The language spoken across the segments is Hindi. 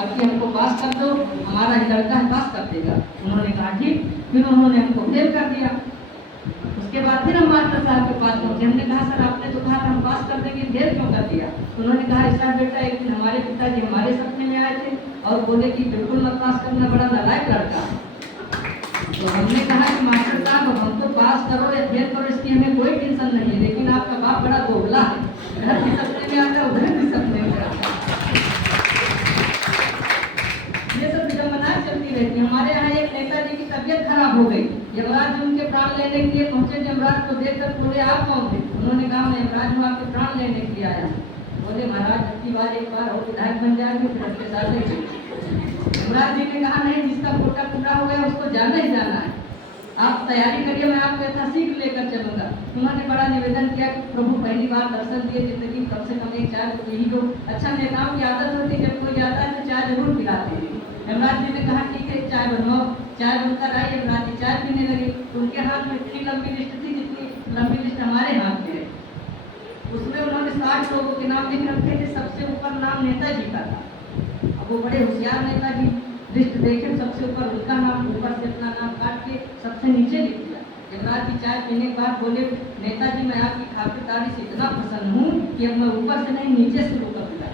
अब कि हमको पास कर दो, हमारा ही लड़का है, पास कर देगा। उन्होंने कहा ठीक। फिर उन्होंने हमको फेल कर दिया। उसके बाद फिर हम मास्टर साहब के पास पहुंचे। हमने कहा सर आपने तो कहा था हम पास कर देंगे, फेल क्यों कर दिया? उन्होंने कहा ऐसा बेटा, एक दिन हमारे पिताजी हमारे सपने में आए थे और बोले कि बिल्कुल मत पास करना, बड़ा नालायक लड़का। तो हमने कहा कि मास्टर साहब अब हमको पास करो या फेल करो इसकी हमें कोई टेंशन नहीं है, लेकिन आपका बाप बड़ा दोगला है, इधर भी सपने में आता है उधर भी सपने में आता है। ये सब विडम्बनाएं चलती रहती है। हमारे यहाँ एक नेताजी की तबीयत खराब हो गई, यमराज जी उनके प्राण लेने के लिए पहुंचे। यमराज को देखकर बोले आप कौन थे? उन्होंने कहा मैं यमराज हूँ, आपके प्राण लेने के लिए आया। बोले महाराज अगली बार एक बार और विधायक बन जाएंगे फिर आपके साथ लेंगे। यमराज जी ने कहा नहीं, जिसका कोटा पूरा हो गया उसको जाना ही जाना है, आप तैयारी करिए, मैं आपको ऐसा सीख लेकर चलूंगा। उन्होंने बड़ा निवेदन किया कि प्रभु पहली बार दर्शन दिए जिंदगी, कम से कम एक चाय तो यही लो। अच्छा नेताओं की आदत होती है जब कोई आता है तो चाय जरूर पिलाते हैं। यमराज जी ने कहा ठीक है चाय बनवाओ। चाय बनकर आई, यमराज जी चाय पीने लगे। उनके हाथ में इतनी लंबी लिस्ट थी जितनी लंबी लिस्ट हमारे हाथ में है। उसमें उन्होंने 60 लोगों के नाम लिख रखे थे, सबसे ऊपर नाम नेताजी का था। अब वो बड़े होशियार नेताजी, लिस्ट देखे सबसे ऊपर उनका नाम, ऊपर से अपना नाम काट के सबसे नीचे लिख दिया। यमराज जी चाय पीने के बाद बोले नेताजी मैं आपकी खातिरदारी से इतना प्रसन्न हूँ कि अब मैं ऊपर से नहीं नीचे से रुका दिया।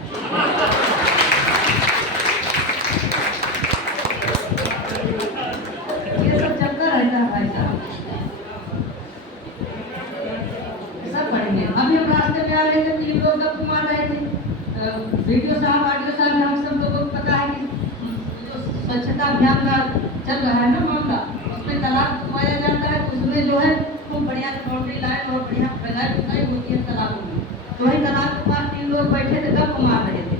ये सब चलता रहता है भाई साहब, सब पढ़ेंगे। अभी हम रास्ते में आ रहे थे, 3 लोग गप मार रहे थे। वीडियो साहब ऑडियो साहब में हम सब लोगों को पता है कि जो स्वच्छता अभियान का चल रहा है ना मामला, उसमें तालाब खुदवाया जाता है, उसमें जो है खूब बढ़िया बाउंड्री लाइन और बढ़िया लगाई होती है तालाबों में। तो वही तालाब के पास 3 लोग बैठे थे, गप मार रहे थे।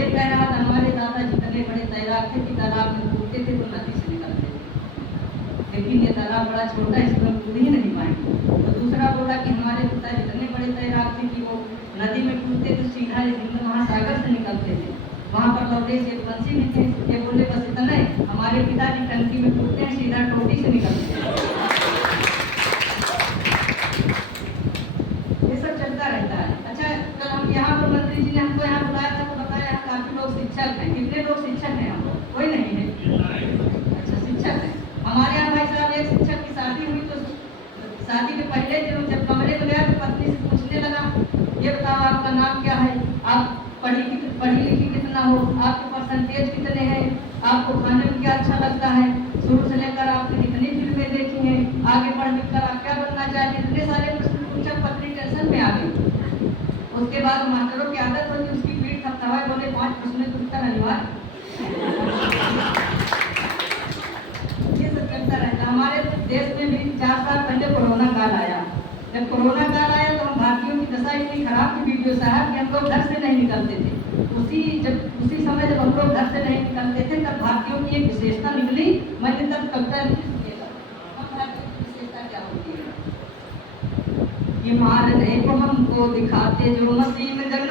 एक कह रहा था हमारे दादाजी इतने बड़े तैराक थे कि तालाब में कूदते थे तो नदी से निकलते थे, लेकिन ये तालाब बड़ा छोटा है इसमें कूद ही नहीं पाएंगे। तो दूसरा बोला कि हमारे पिताजी इतने बड़े तैराक थे कि वो नदी में कूदते तो सीधा हिंद महासागर से निकलते थे, वहाँ पर लौटे से बंसी भी थे। ये बोले बस इतना ही, हमारे पिताजी टंकी में कूदते हैं सीधा टोटी से निकलते हैं। ये सब चलता रहता है। अच्छा कल हम यहाँ पर मंत्री जी ने हमको यहाँ बुलाया था तो बताया यहाँ काफी लोग शिक्षक हैं। कितने लोग शिक्षक हैं? हम लोग कोई नहीं है। अच्छा शिक्षक है हमारे यहाँ भाई साहब। एक शिक्षक की शादी हुई तो शादी के पहले दिन जब कमरे में गया तो पत्नी से पूछने लगा ये बताओ आपका नाम क्या है, आप पढ़ी लिखी कितना हो, आपके परसेंटेज कितने हैं, आपको खाने में क्या अच्छा लगता है, शुरू से लेकर आपने कितनी फिल्में देखी हैं, आगे पढ़ लिख कर आप क्या बनना चाहते हैं। इतने सारे प्रश्न पूछा, पत्नी टेंशन में आ गई। उसके बाद मास्टरों की आदत होती उसकी पीठ थपथपाए, बोले 5 प्रश्न के उत्तर अनिवार्य। ये सब चलता रहता। हमारे देश में भी 4 साल पहले कोरोना काल आया। जब कोरोना काल आया तो हम भारतीयों की दशा इतनी खराब थी वीडियो साहब कि हम लोग घर से नहीं निकलते थे। उसी समय जब हम लोग घर से नहीं निकलते थे तब भारतीयों की एक विशेषता निकली। मैंने तब कविता विशेषता क्या होती है कि मारने को हमको दिखाते जो मसीह में जग